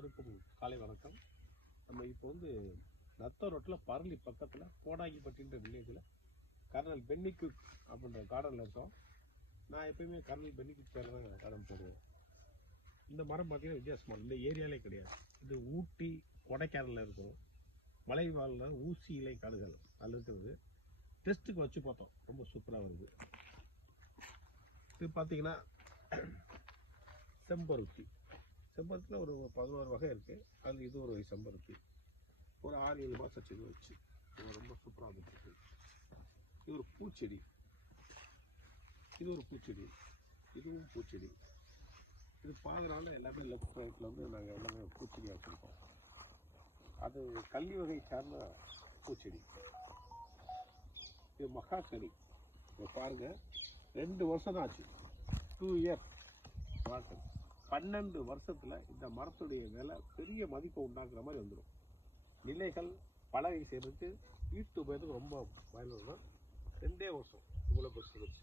எல்லோருக்கும் காலை வணக்கம். நம்ம இப்போ வந்து நத்த ரோட்டில் பரளி பக்கத்தில் கோடாங்கிப்பட்டின்ற வில்லேஜில் கர்னல் பென்னிக்விக் அப்படின்ற கார்டனில் இருக்கோம். நான் எப்பயுமே கர்னல் பென்னிக்விக் பேரில் தான் கார்டன் போடுவேன். இந்த மரம் பார்த்தீங்கன்னா வித்தியாசமாக இந்த ஏரியாலே கிடையாது. இது ஊட்டி கொடைக்கானலில் இருக்கும். மலைவாழில் ஊசி இலை காடுகள் அதில் இருக்கிறது. டெஸ்ட்டுக்கு வச்சு பார்த்தோம், ரொம்ப சூப்பராக வருது. இது பார்த்தீங்கன்னா செம்பருத்தி. செம்பருத்தியில் ஒரு 11 வகை இருக்குது. அது இது ஒரு செம்பருத்தி. ஒரு 6-7 மாதம் செடி வச்சு ரொம்ப சூப்பராக வந்துருக்கு. இது ஒரு பூச்செடி. இது ஒரு பூச்செடி. இதுவும் பூச்செடி. இது பார்க்குறனால எல்லாமே லெஃப்ட் ரைட்டில் வந்து நாங்கள் எல்லாமே பூச்செடியாக வச்சுருக்கோம். அது கள்ளி வகை சார்ந்த பூச்செடி. இது மகாக்கனி. இப்போ பாருங்கள், 2 வருஷம் தான் ஆச்சு. 2 இயர் வாட்டர். 12 வருஷத்தில் இந்த மரத்துடைய விலை பெரிய மதிப்பை உண்டாக்குற மாதிரி வந்துடும். நிலைகள் பலகை செய்கிறதுக்கு வீட்டு உபயோகத்துக்கு ரொம்ப பயனுள்ளது. 2 வருஷம் இவ்வளோ பெருசு வச்சு